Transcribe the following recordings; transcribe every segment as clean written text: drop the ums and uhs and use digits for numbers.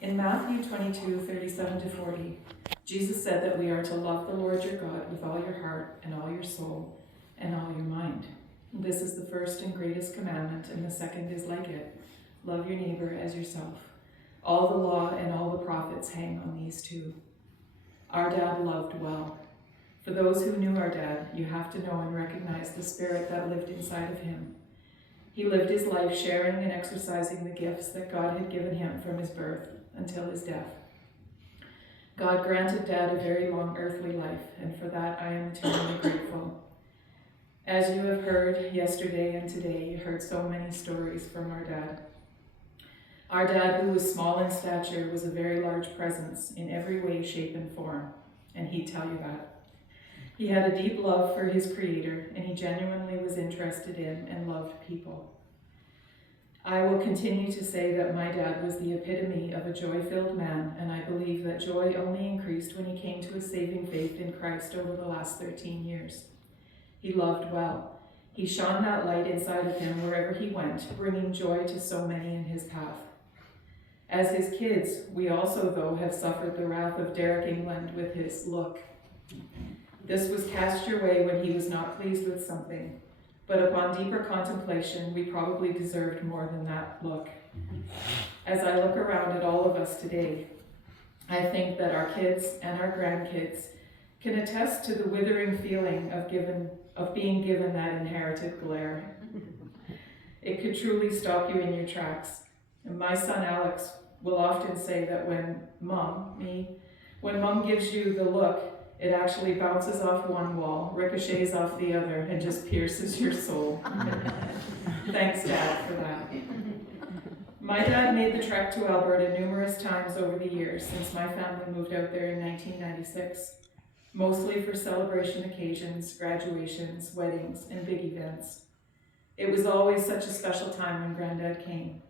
In Matthew 22:37-40, Jesus said that we are to love the Lord your God with all your heart and all your soul and all your mind. This is the first and greatest commandment, and the second is like it. Love your neighbor as yourself. All the law and all the prophets hang on these two. Our dad loved well. For those who knew our dad, you have to know and recognize the spirit that lived inside of him. He lived his life sharing and exercising the gifts that God had given him from his birth until his death. God granted Dad a very long earthly life, and for that I am eternally grateful. As you have heard yesterday and today, you heard so many stories from our dad. Our dad, who was small in stature, was a very large presence in every way, shape, and form, and he'd tell you that. He had a deep love for his Creator, and he genuinely was interested in and loved people. I will continue to say that my dad was the epitome of a joy-filled man, and I believe that joy only increased when he came to a saving faith in Christ over the last 13 years. He loved well. He shone that light inside of him wherever he went, bringing joy to so many in his path. As his kids, we also, though, have suffered the wrath of Derek England with his look. This was cast your way when he was not pleased with something, but upon deeper contemplation, we probably deserved more than that look. As I look around at all of us today, I think that our kids and our grandkids can attest to the withering feeling of being given that inherited glare. It could truly stop you in your tracks. And my son Alex will often say that when mom gives you the look, it actually bounces off one wall, ricochets off the other, and just pierces your soul. Thanks, Dad, for that. My dad made the trek to Alberta numerous times over the years since my family moved out there in 1996, mostly for celebration occasions, graduations, weddings, and big events. It was always such a special time when Granddad came.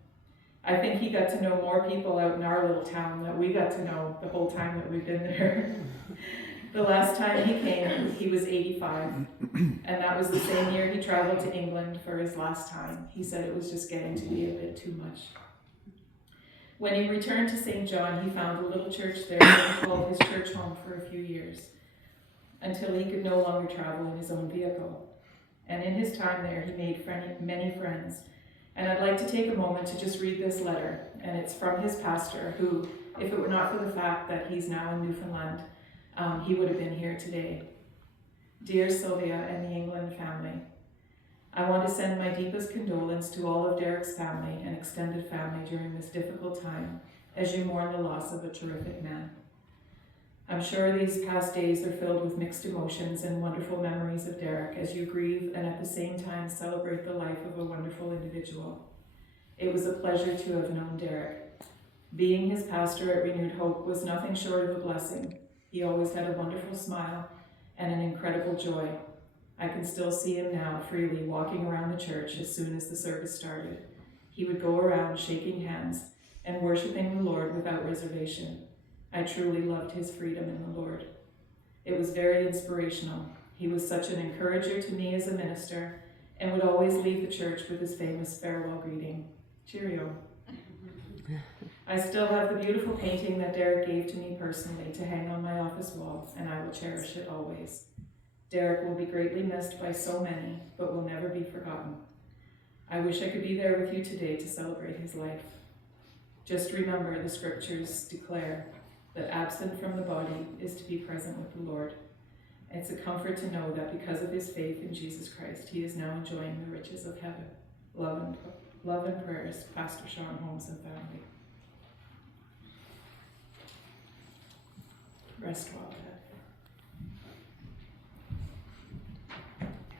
I think he got to know more people out in our little town than we got to know the whole time that we've been there. The last time he came, he was 85, and that was the same year he traveled to England for his last time. He said it was just getting to be a bit too much. When he returned to St. John, he found a little church there that he called his church home for a few years, until he could no longer travel in his own vehicle. And in his time there, he made many friends. And I'd like to take a moment to just read this letter, and it's from his pastor, who, if it were not for the fact that he's now in Newfoundland, he would have been here today. Dear Sylvia and the England family, I want to send my deepest condolence to all of Derek's family and extended family during this difficult time as you mourn the loss of a terrific man. I'm sure these past days are filled with mixed emotions and wonderful memories of Derek as you grieve and at the same time celebrate the life of a wonderful individual. It was a pleasure to have known Derek. Being his pastor at Renewed Hope was nothing short of a blessing. He always had a wonderful smile and an incredible joy. I can still see him now freely walking around the church as soon as the service started. He would go around shaking hands and worshiping the Lord without reservation. I truly loved his freedom in the Lord. It was very inspirational. He was such an encourager to me as a minister and would always leave the church with his famous farewell greeting, "Cheerio." I still have the beautiful painting that Derek gave to me personally to hang on my office wall, and I will cherish it always. Derek will be greatly missed by so many, but will never be forgotten. I wish I could be there with you today to celebrate his life. Just remember the scriptures declare that absent from the body is to be present with the Lord. It's a comfort to know that because of his faith in Jesus Christ, he is now enjoying the riches of heaven. Love and prayers, Pastor Sean Holmes and family. Rest well.